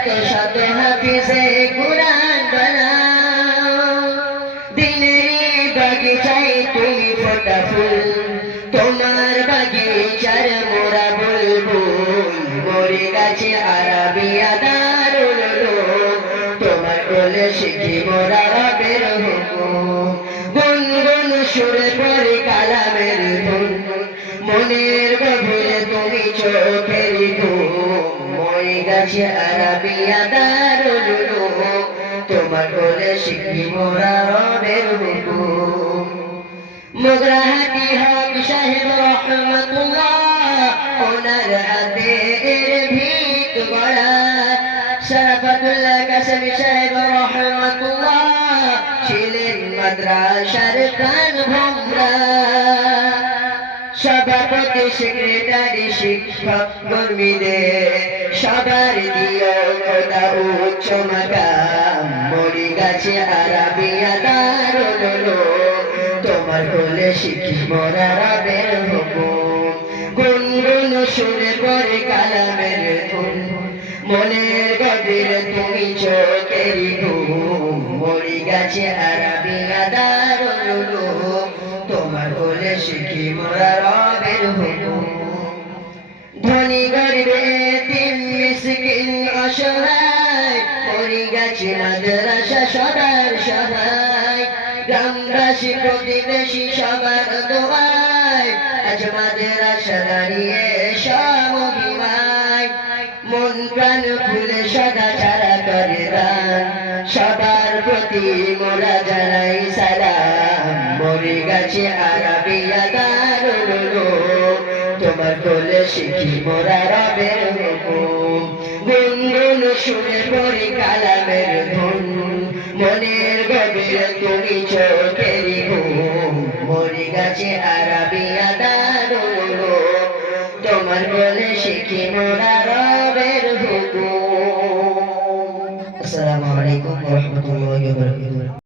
শত শত হাফিজে কুরআন বানাও দিনের বাগিচায় তুমি ফোটা ফুল তোমার বাগিচার মোরা বুলবুল মরে গাছে আরাবিয়া দারুল উলুম তোমার কোলে শিখি মোরা রবের হুকুম গুনগুন সুরে পড়ে কালামের ধুন মনের গভীরে তুমি চোখের ঘুম মরে গাছে আরাবিয়া দারুল উলুম তোমার কোলে শিখি মোরা রবের হুকুম মুগরাহাটি হক সাহেব রহমতুল্লাহ ওনার হাতে ভিত গড়া শরাফতুল্লাহ কাসেমি সাহেব রহমতুল্লাহ ছিলেন মাদ্রাসার প্রাণ ভোমরা সভাপতি সেক্রেটারি শিক্ষক কর্মীদের সবার দিও খোদা উচ্চ মাকাম মরি গাছে আরাবিয়া দারুল উলুম তোমার কোলে শিখি মোরা রবের হুকুম গুনগুন সুরে পড়ে কালামের ধুন মনের গভীরে তুমি চোখের ঘুম মরি গাছে আরাবিয়া দারুল উলুম তোমার কোলে শিখি মোরা রবের হুকুম ধনী গরিবে তিন মিসকিন অসহায় মরি গাছে মাদ্রাসা সবার সহায় গ্রামবাসী প্রতিবেশী সবার দোয়ায় আজ মাদ্রাসা দাঁড়িয়ে সমভিমায় মন প্রাণ ফুলে সদা চারা করে দান সবার প্রতি মোরা জানাই সালাম মরে গাছে আরাবিয়া দারুল উলুম তোমার কোলে শিখি মোরা রবের হুকুম গুনগুন সুরে পড়ে কালামের ধুন মনের গভীরে তুমি চোখের ঘুম মরে গাছে আরাবিয়া দারুল উলুম তোমার কোলে শিখি মোরা রবের হুকুম। আসসালামু আলাইকুম ওয়া রাহমাতুল্লাহি ওয়া বারাকাতুহু।